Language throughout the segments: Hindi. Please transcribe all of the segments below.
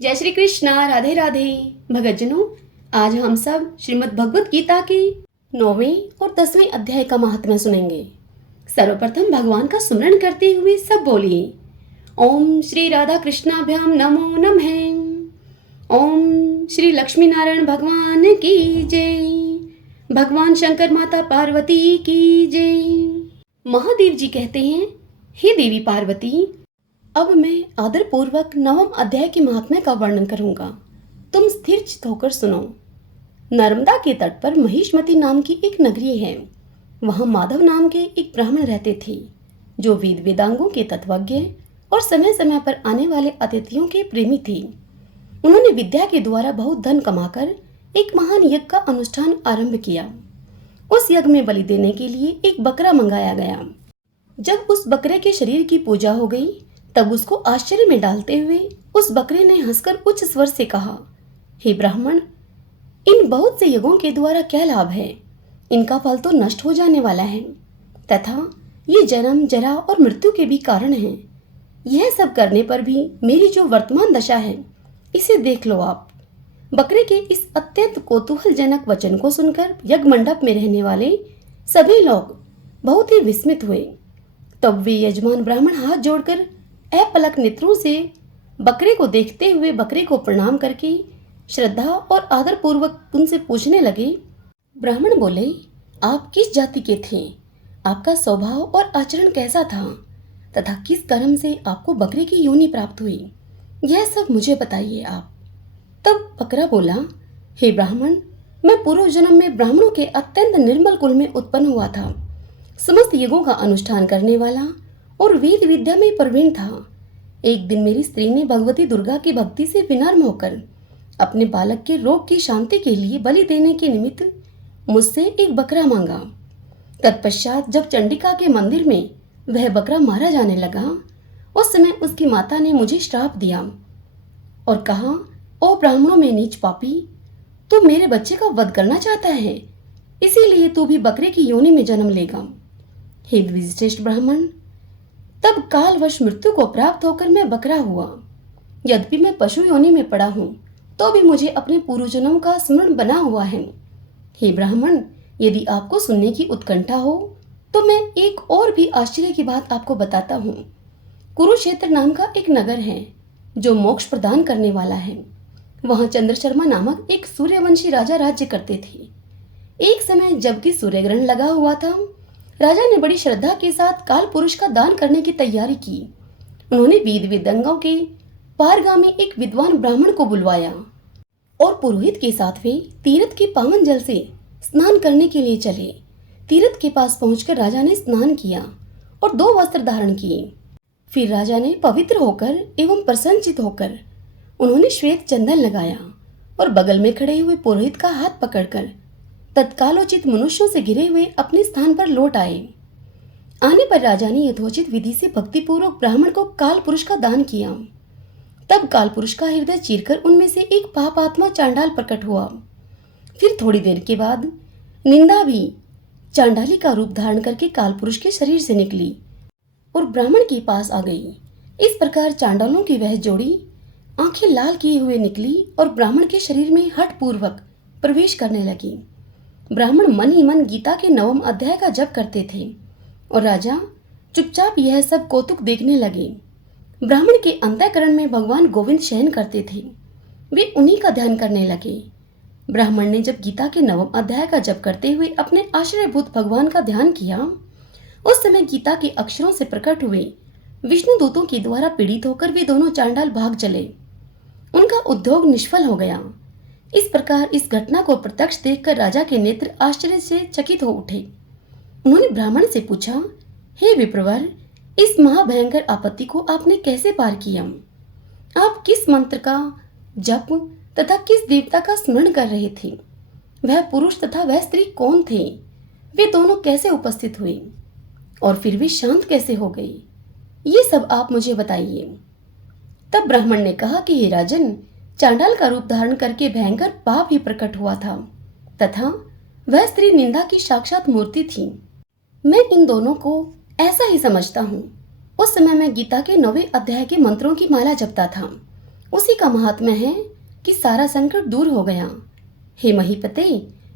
जय श्री कृष्णा। राधे राधे। भगतजनों, आज हम सब श्रीमद् भगवत गीता के 9वें और 10वें अध्याय का महात्म्य सुनेंगे। सर्वप्रथम भगवान का स्मरण करते हुए सब बोलिए, ओम श्री राधा कृष्णाभ्याम नमो नमः। ओम श्री लक्ष्मी नारायण भगवान की जय। भगवान शंकर माता पार्वती की जय। महादेव जी कहते हैं, हे देवी पार्वती, अब मैं आदर पूर्वक 9वें अध्याय के महात्म्य का वर्णन करूंगा। तुम स्थिर चित्त होकर सुनो। नर्मदा के तट पर महिष्मती नाम की एक नगरी है। वहां माधव नाम के एक ब्राह्मण रहते थे, जो वेद वेदांगों के तत्वज्ञ और समय समय पर आने वाले अतिथियों के प्रेमी थे। उन्होंने विद्या के द्वारा बहुत धन कमाकर एक महान यज्ञ का अनुष्ठान आरंभ किया। उस यज्ञ में बलि देने के लिए एक बकरा मंगाया गया। जब उस बकरे के शरीर की पूजा हो गई, तब उसको आश्चर्य में डालते हुए उस बकरे ने हंसकर उच्च स्वर से कहा, हे ब्राह्मण, इन बहुत से यज्ञों के द्वारा क्या लाभ है? इनका फल तो नष्ट हो जाने वाला है तथा ये जन्म, जरा और मृत्यु के भी कारण हैं। यह सब करने पर भी मेरी जो वर्तमान दशा है, इसे देख लो आप। बकरे के इस अत्यंत कौतूहलजनक वचन को सुनकर यज्ञ मंडप में रहने वाले सभी लोग बहुत ही विस्मित हुए। तब वे यजमान ब्राह्मण हाथ जोड़कर अपलक नेत्रों से बकरे को देखते हुए बकरे को प्रणाम करके श्रद्धा और आदर पूर्वक उनसे पूछने लगे। ब्राह्मण बोले, आप किस जाति के थे? आपका स्वभाव और आचरण कैसा था तथा किस कर्म से आपको बकरे की योनि प्राप्त हुई? यह सब मुझे बताइए आप। तब बकरा बोला, हे ब्राह्मण, मैं पूर्व जन्म में ब्राह्मणों के अत्यंत निर्मल कुल में उत्पन्न हुआ था। समस्त यज्ञों का अनुष्ठान करने वाला और वेद विद्या में प्रवीण था। एक दिन मेरी स्त्री ने भगवती दुर्गा की भक्ति से विनम्र होकर अपने बालक के रोग की शांति के लिए बलि देने के निमित्त मुझसे एक बकरा मांगा। तत्पश्चात जब चंडिका के मंदिर में वह बकरा मारा जाने लगा, उस समय उसकी माता ने मुझे श्राप दिया और कहा, ओ ब्राह्मणों में नीच पापी, तू मेरे बच्चे का वध करना चाहता है, इसीलिए तू भी बकरे की योनि में जन्म लेगा। हे द्विजश्रेष्ठ ब्राह्मण, तब कालवश मृत्यु को प्राप्त होकर मैं बकरा हुआ। यद्यपि मैं पशु योनि में पड़ा हूँ, तो भी मुझे अपने पूर्व जन्म का स्मरण बना हुआ है। हे ब्राह्मण, यदि आपको सुनने की उत्कंठा हो तो मैं एक और भी आश्चर्य की बात आपको बताता हूँ। कुरुक्षेत्र नाम का एक नगर है, जो मोक्ष प्रदान करने वाला है। वहां चंद्रशर्मा नामक एक सूर्यवंशी राजा राज्य करते थे। एक समय जबकि सूर्य ग्रहण लगा हुआ था, राजा ने बड़ी श्रद्धा के साथ काल पुरुष का दान करने की तैयारी की। उन्होंने वेद वेदांगों के पारगामी एक विद्वान ब्राह्मण को बुलवाया और पुरोहित के साथ वे तीर्थ के पावन जल से स्नान करने के लिए चले। तीर्थ के पास पहुंचकर राजा ने स्नान किया और 2 वस्त्र धारण किए। फिर राजा ने पवित्र होकर एवं प्रसन्नचित होकर उन्होंने श्वेत चंदन लगाया और बगल में खड़े हुए पुरोहित का हाथ पकड़कर तत्कालोचित मनुष्यों से घिरे हुए अपने स्थान पर लौट आए। आने पर राजा ने यथोचित विधि से भक्तिपूर्वक ब्राह्मण को काल पुरुष का दान किया। तब काल पुरुष का हृदय चीरकर उनमें से एक पापात्मा चांडाल प्रकट हुआ। फिर थोड़ी देर के बाद निंदा भी चांडाली का रूप धारण करके काल पुरुष के शरीर से निकली और ब्राह्मण के पास आ गई। इस प्रकार चांडालों की वह जोड़ी आंखें लाल किए हुए निकली और ब्राह्मण के शरीर में हठ पूर्वक प्रवेश करने लगी। ब्राह्मण मन ही मन गीता के 9वें अध्याय का जप करते थे और राजा चुपचाप यह सब कौतुक देखने लगे। ब्राह्मण के अंतःकरण में भगवान गोविंद शयन करते थे, वे उन्हीं का ध्यान करने लगे। ब्राह्मण ने जब गीता के 9वें अध्याय का जप करते हुए अपने आश्रयभूत भगवान का ध्यान किया, उस समय गीता के अक्षरों से प्रकट हुए विष्णु दूतों के द्वारा पीड़ित होकर वे दोनों चांडाल भाग चले। उनका उद्योग निष्फल हो गया। इस प्रकार इस घटना को प्रत्यक्ष देखकर राजा के नेत्र आश्चर्य से चकित हो उठे। उन्होंने ब्राह्मण से पूछा, हे विप्रवर, इस महाभयंकर आपत्ति को आपने कैसे पार किया? आप किस मंत्र का जप तथा किस देवता का स्मरण कर रहे थे? वह पुरुष तथा वह स्त्री कौन थे? वे दोनों कैसे उपस्थित हुए और फिर वे शांत कैसे हो गए? ये सब आप मुझे बताइए। तब ब्राह्मण ने कहा कि हे राजन, चांडाल का रूप धारण करके भयंकर पाप ही प्रकट हुआ था तथा वह स्त्री निंदा की साक्षात मूर्ति थी। मैं इन दोनों को ऐसा ही समझता हूँ। उस समय मैं गीता के 9वें अध्याय के मंत्रों की माला जपता था उसी का महात्म्य है कि सारा संकट दूर हो गया। हे महीपते,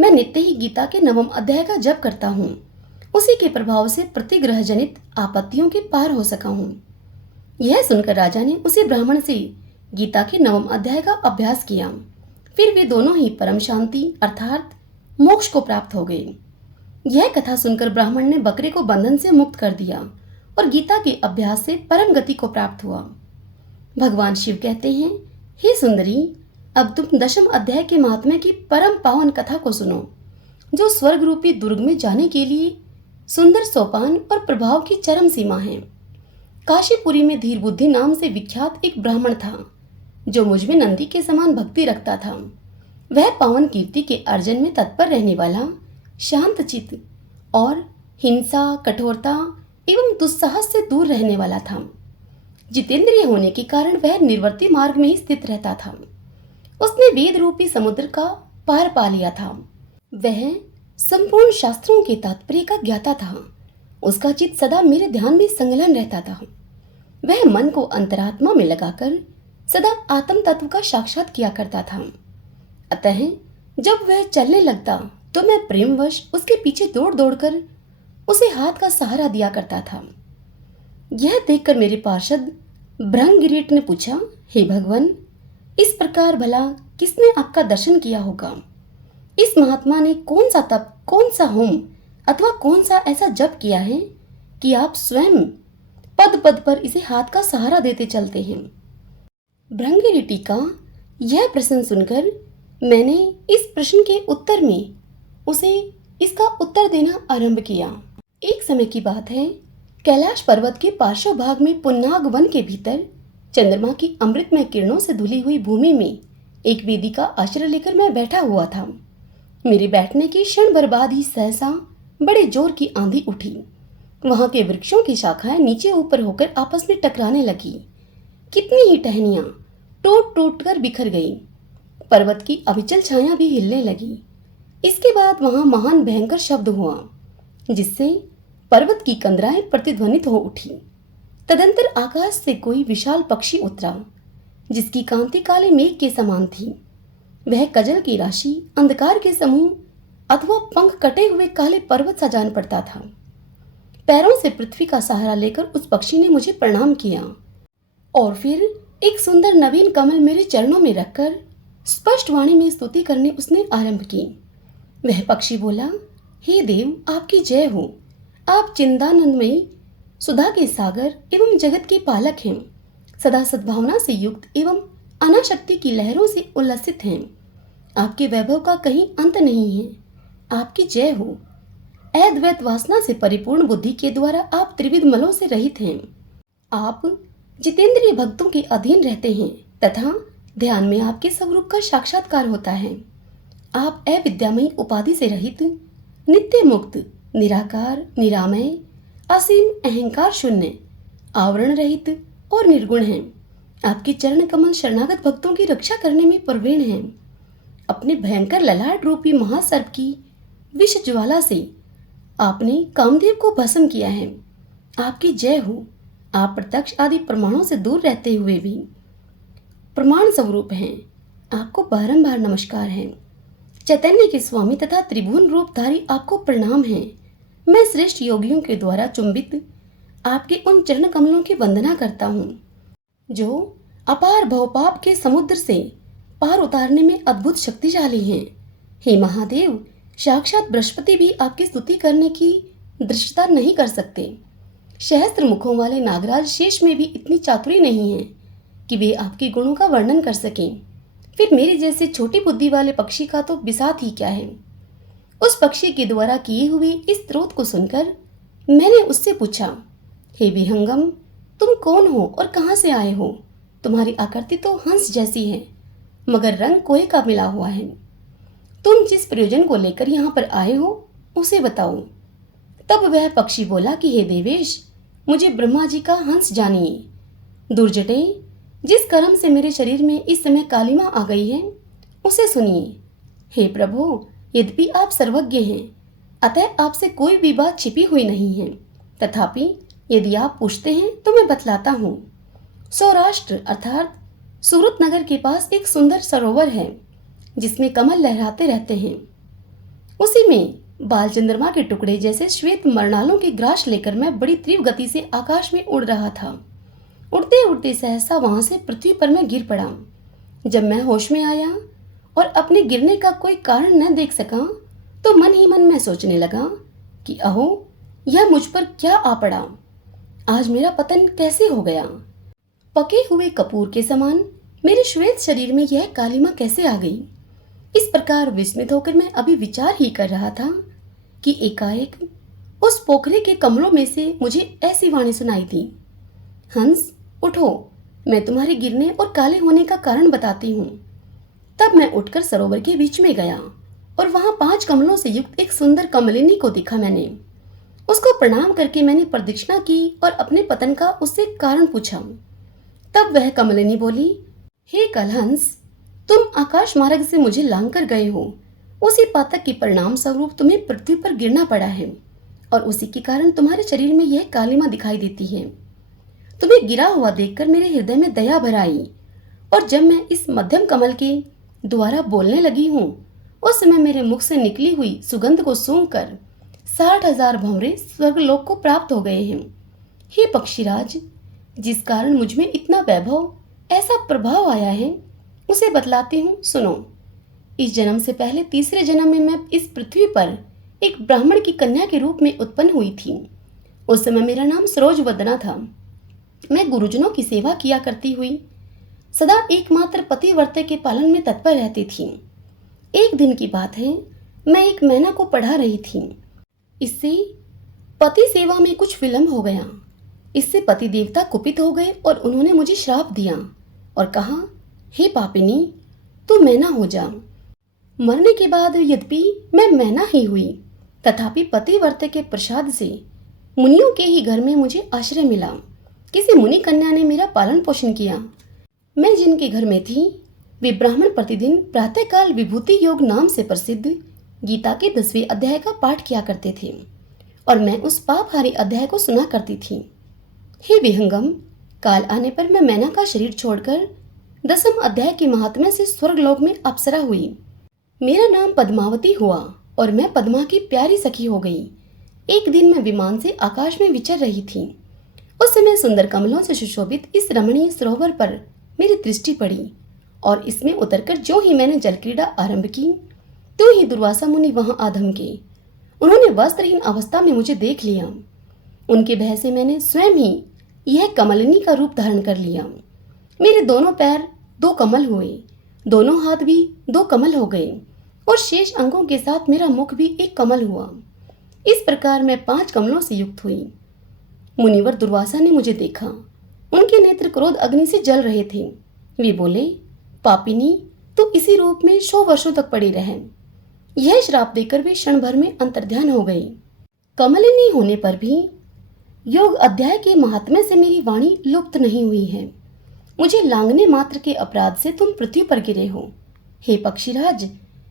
मैं नित्य ही गीता के 9वें अध्याय का जप करता हूँ। उसी के प्रभाव से प्रतिग्रह जनित आपत्तियों के पार हो सका हूँ। यह सुनकर राजा ने उसी ब्राह्मण से गीता के 9वें अध्याय का अभ्यास किया। फिर वे दोनों ही परम शांति अर्थात मोक्ष को प्राप्त हो गए। यह कथा सुनकर ब्राह्मण ने बकरे को बंधन से मुक्त कर दिया और गीता के अभ्यास से परम गति को प्राप्त हुआ। भगवान शिव कहते हैं, हे सुंदरी, अब तुम 10वें अध्याय के महात्म्य की परम पावन कथा को सुनो, जो स्वर्ग रूपी दुर्ग में जाने के लिए सुंदर सोपान और प्रभाव की चरम सीमा है। काशीपुरी में धीर बुद्धि नाम से विख्यात एक ब्राह्मण था, जो मुझ में नंदी के समान भक्ति रखता था। वह पावन कीर्ति के अर्जन में तत्पर रहने वाला, शांत चित्त और हिंसा, कठोरता एवं दुस्साहस से दूर रहने वाला था। जितेंद्रिय होने के कारण वह निर्वर्ती मार्ग में ही स्थित रहता था। उसने वेद रूपी समुद्र का पार पा लिया था। वह संपूर्ण शास्त्रों के तात्पर्य का ज्ञाता था। उसका चित्त सदा मेरे ध्यान में संलग्न रहता था। वह मन को अंतरात्मा में लगाकर सदा आत्म तत्व का साक्षात किया करता था। अतः जब वह चलने लगता तो मैं प्रेमवश उसके पीछे दौड़ दौड़कर उसे हाथ का सहारा दिया करता था। यह देखकर मेरे पार्षद भृंगिरीट ने पूछा, हे भगवान, इस प्रकार भला किसने आपका दर्शन किया होगा? इस महात्मा ने कौन सा तप, कौन सा होम अथवा कौन सा ऐसा जप किया है कि आप स्वयं पद पद पर इसे हाथ का सहारा देते चलते हैं? भृंगिरीटी का यह प्रश्न सुनकर मैंने इस प्रश्न के उत्तर में उसे इसका उत्तर देना आरंभ किया। एक समय की बात है, कैलाश पर्वत के पार्श्व भाग में पुन्नाग वन के भीतर चंद्रमा की अमृतमय किरणों से धुली हुई भूमि में एक वेदी का आश्रय लेकर मैं बैठा हुआ था। मेरे बैठने के क्षण भर बाद ही सहसा बड़े जोर की आंधी उठी। वहां के वृक्षों की शाखाएं नीचे ऊपर होकर आपस में टकराने लगी। कितनी ही टहनियां टूट टूट कर बिखर गई। पर्वत की अविचल छाया भी हिलने लगी। इसके बाद वहां महान भयंकर शब्द हुआ, जिससे पर्वत की कंदराएं प्रतिध्वनित हो उठी। तदंतर आकाश से कोई विशाल पक्षी उतरा, जिसकी कांति काले मेघ के समान थी। वह कजल की राशि, अंधकार के समूह अथवा पंख कटे हुए काले पर्वत सा जान पड़ता था। पैरों से पृथ्वी का सहारा लेकर उस पक्षी ने मुझे प्रणाम किया और फिर एक सुंदर नवीन कमल मेरे चरणों में रखकर स्पष्ट वाणी में स्तुति करने उसने आरंभ की। वह पक्षी बोला, हे देव, आपकी जय हो। आप चिंतानंदमयी, सुधा के सागर एवं जगत के पालक हैं। सदा सद्भावना से युक्त एवं अनाशक्ति की लहरों से उल्लसित हैं। आपके वैभव का कहीं अंत नहीं है। आपकी जय हो। अद्वैत वासना से परिपूर्ण बुद्धि के द्वारा आप त्रिविध मलों से रहित हैं। आप जितेंद्रिय भक्तों के अधीन रहते हैं तथा ध्यान में आपके स्वरूप का साक्षात्कार होता है। आप अविद्यामयी उपाधि से रहित, नित्य मुक्त, निराकार, निरामय, असीम अहंकार शून्य, आवरण रहित और निर्गुण हैं। आपके चरण कमल शरणागत भक्तों की रक्षा करने में प्रवीण हैं। अपने भयंकर ललाट रूपी महासर्प की विष ज्वाला से आपने कामदेव को भस्म किया है। आपकी जय हो। आप प्रत्यक्ष आदि प्रमाणों से दूर रहते हुए भी प्रमाण स्वरूप हैं। आपको बारंबार नमस्कार है। चैतन्य के स्वामी तथा त्रिभुवन रूपधारी आपको प्रणाम है। मैं श्रेष्ठ योगियों के द्वारा चुंबित आपके उन चरण कमलों की वंदना करता हूँ, जो अपार भवपाप के समुद्र से पार उतारने में अद्भुत शक्तिशाली हैं। हे महादेव, साक्षात बृहस्पति भी आपकी स्तुति करने की दृष्टता नहीं कर सकते। सहस्त्र मुखों वाले नागराज शेष में भी इतनी चातुरी नहीं है कि वे आपके गुणों का वर्णन कर सकें। फिर मेरे जैसे छोटी बुद्धि वाले पक्षी का तो बिसात ही क्या है। उस पक्षी के द्वारा किए हुए इस स्तोत्र को सुनकर मैंने उससे पूछा, हे विहंगम, तुम कौन हो और कहाँ से आए हो? तुम्हारी आकृति तो हंस जैसी है, मगर रंग कोए का मिला हुआ है। तुम जिस प्रयोजन को लेकर यहाँ पर आए हो उसे बताओ। तब वह पक्षी बोला कि हे देवेश, मुझे ब्रह्मा जी का हंस जानिए। दुर्जटे, जिस कर्म से मेरे शरीर में इस समय कालिमा आ गई है उसे सुनिए। हे प्रभु, यद्यपि आप सर्वज्ञ हैं, अतः आपसे कोई भी बात छिपी हुई नहीं है। तथापि यदि आप पूछते हैं तो मैं बतलाता हूँ। सौराष्ट्र अर्थात सूरत नगर के पास एक सुंदर सरोवर है जिसमें कमल लहराते रहते हैं। उसी में बाल चंद्रमा के टुकड़े जैसे श्वेत मरनालों की ग्रास लेकर मैं बड़ी तीव्र गति से आकाश में उड़ रहा था। उड़ते उड़ते सहसा वहां से पृथ्वी पर मैं गिर पड़ा। जब मैं होश में आया और अपने गिरने का कोई कारण न देख सका तो मन ही मन में सोचने लगा कि अहो, यह मुझ पर क्या आ पड़ा। आज मेरा पतन कैसे हो गया। पके हुए कपूर के समान मेरे श्वेत शरीर में यह कालिमा कैसे आ गई। इस प्रकार विस्मित होकर मैं अभी विचार ही कर रहा था कि एकाएक उस पोखरे के कमलों में से मुझे ऐसी वाणी सुनाई दी, हंस उठो, मैं तुम्हारे गिरने और काले होने का कारण बताती हूँ। तब मैं उठकर सरोवर के बीच में गया और वहां 5 कमलों से युक्त एक सुंदर कमलिनी को देखा। मैंने उसको प्रणाम करके मैंने प्रदक्षिणा की और अपने पतन का उससे कारण पूछा। तब वह कमलिनी बोली, हे कलहंस, तुम आकाश मार्ग से मुझे लांग कर गए हो। उसी पातक के परिणाम स्वरूप तुम्हें पृथ्वी पर गिरना पड़ा है और उसी के कारण तुम्हारे शरीर में यह कालिमा दिखाई देती है। तुम्हें गिरा हुआ देखकर मेरे हृदय में दया भर आई और जब मैं इस मध्यम कमल के द्वारा बोलने लगी हूँ उस समय मेरे मुख से निकली हुई सुगंध को सूंघकर 60,000 भंवरे स्वर्गलोक को प्राप्त हो गए हैं। हे पक्षीराज, जिस कारण मुझ में इतना वैभव, ऐसा प्रभाव आया है उसे बतलाती हूँ, सुनो। इस जन्म से पहले तीसरे जन्म में मैं इस पृथ्वी पर एक ब्राह्मण की कन्या के रूप में उत्पन्न हुई थी। उस समय मेरा नाम सरोजवदना था। मैं गुरुजनों की सेवा किया करती हुई सदा एकमात्र पतिव्रते के पालन में तत्पर रहती थी। एक दिन की बात है, मैं एक मैना को पढ़ा रही थी। इससे पति सेवा में कुछ विलंब हो गया। इससे पति देवता कुपित हो गए और उन्होंने मुझे श्राप दिया और कहा, हे पापिनी, तू मैना हो जा। मरने के बाद यद्यपि मैं मैना ही हुई तथापि पतिव्रते के प्रसाद से मुनियों के ही घर में मुझे आश्रय मिला। किसी मुनि कन्या ने मेरा पालन पोषण किया। मैं जिनके घर में थी वे ब्राह्मण प्रतिदिन प्रातःकाल विभूति योग नाम से प्रसिद्ध गीता के 10वें अध्याय का पाठ किया करते थे और मैं उस पापहारी अध्याय को सुना करती थी। हे विहंगम, काल आने पर मैं मैना का शरीर छोड़कर 10वें अध्याय के महात्म्य से स्वर्गलोक में अप्सरा हुई। मेरा नाम पद्मावती हुआ और मैं पद्मा की प्यारी सखी हो गई। एक दिन मैं विमान से आकाश में विचर रही थी। उस समय सुंदर कमलों से सुशोभित इस रमणीय सरोवर पर मेरी दृष्टि पड़ी और इसमें उतरकर जो ही मैंने जल क्रीड़ा आरंभ की तो ही दुर्वासा मुनि वहां आ धमके। उन्होंने वस्त्रहीन अवस्था में मुझे देख लिया। उनके भय से मैंने स्वयं ही यह कमलिनी का रूप धारण कर लिया। मेरे दोनों पैर 2 कमल हुए, दोनों हाथ भी 2 कमल हो गए और शेष अंगों के साथ मेरा मुख भी एक कमल हुआ। इस प्रकार मैं 5 कमलों से युक्त हुई। मुनिवर दुर्वासा ने मुझे देखा। उनके नेत्र क्रोध अग्नि से जल रहे थे। वे बोले, पापिनी, तू इसी रूप में 100 वर्षों तक पड़ी रहे। यह श्राप देकर वे क्षण भर में अंतर्ध्यान हो गई। कमलिनी होने पर भी योग अध्याय के महात्म्य से मेरी वाणी लुप्त नहीं हुई है। मुझे लांघने मात्र के अपराध से तुम पृथ्वी पर गिरे हो। हे पक्षीराज,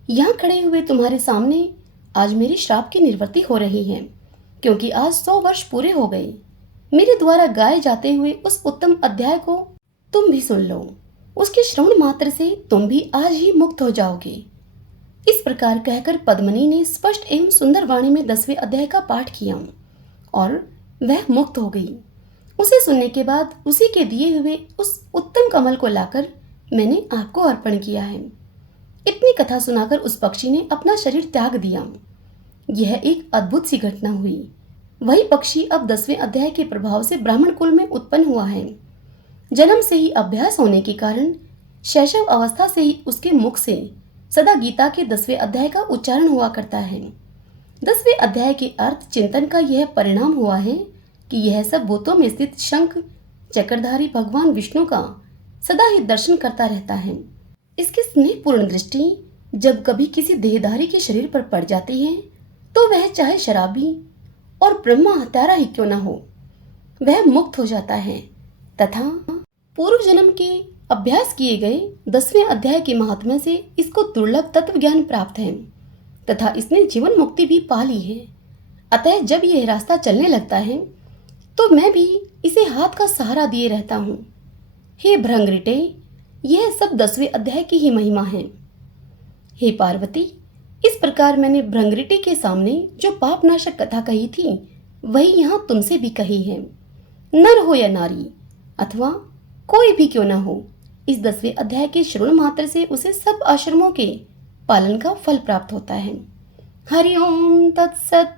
यहाँ खड़े हुए तुम्हारे सामने आज मेरे श्राप की निवृत्ति हो रही है, क्योंकि आज 100 वर्ष पूरे हो गए। मेरे द्वारा गाए जाते हुए उस उत्तम अध्याय को तुम भी सुन लो। उसके श्रवण मात्र से तुम भी आज ही मुक्त हो जाओगे। इस प्रकार कहकर पद्मिनी ने स्पष्ट एवं सुंदर वाणी में 10वें अध्याय का पाठ किया और वह मुक्त हो गई। उसे सुनने के बाद उसी के दिए हुए उस उत्तम कमल को लाकर मैंने आपको अर्पण किया है। इतनी कथा सुनाकर उस पक्षी ने अपना शरीर त्याग दिया। यह एक अद्भुत सी घटना हुई। वही पक्षी अब 10वें अध्याय के प्रभाव से ब्राह्मण कुल में उत्पन्न हुआ है। जन्म से ही अभ्यास होने के कारण शैशव अवस्था से ही उसके मुख से सदा गीता के 10वें अध्याय का उच्चारण हुआ करता है। 10वें अध्याय के अर्थ चिंतन का यह परिणाम हुआ है कि यह सब भूतों में स्थित शंख चक्रधारी भगवान विष्णु का सदा ही दर्शन करता रहता है। इसकी स्नेहपूर्ण दृष्टि जब कभी किसी देहधारी के शरीर पर पड़ जाती है तो वह चाहे शराबी और ब्रह्मा हत्यारा ही क्यों न हो, वह मुक्त हो जाता है तथा पूर्व जन्म के अभ्यास किए गए 10वें अध्याय के महात्म्य से इसको दुर्लभ तत्व ज्ञान प्राप्त है तथा इसने जीवन मुक्ति भी पा ली है। अतः जब यह रास्ता चलने लगता है तो मैं भी इसे हाथ का सहारा दिए रहता हूँ। हे भृंगरिटे, यह सब 10वें अध्याय की ही महिमा है। हे पार्वती, इस प्रकार मैंने भृंगरिटी के सामने जो पापनाशक कथा कही थी वही यहाँ तुमसे भी कही है। नर हो या नारी अथवा कोई भी क्यों ना हो, इस 10वें अध्याय के श्रवण मात्र से उसे सब आश्रमों के पालन का फल प्राप्त होता है। हरि ओम तत्सत।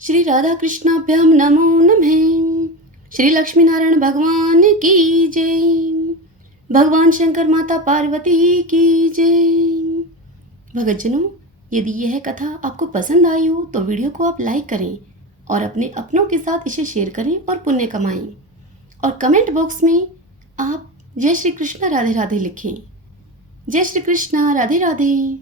श्री राधा कृष्णाभ्याम नमो नमः। श्री लक्ष्मी नारायण भगवान की जय। भगवान शंकर माता पार्वती की जय। भगतजनों, यदि यह कथा आपको पसंद आई हो तो वीडियो को आप लाइक करें और अपने अपनों के साथ इसे शेयर करें और पुण्य कमाएं। और कमेंट बॉक्स में आप जय श्री कृष्णा राधे राधे लिखें। जय श्री कृष्णा राधे राधे।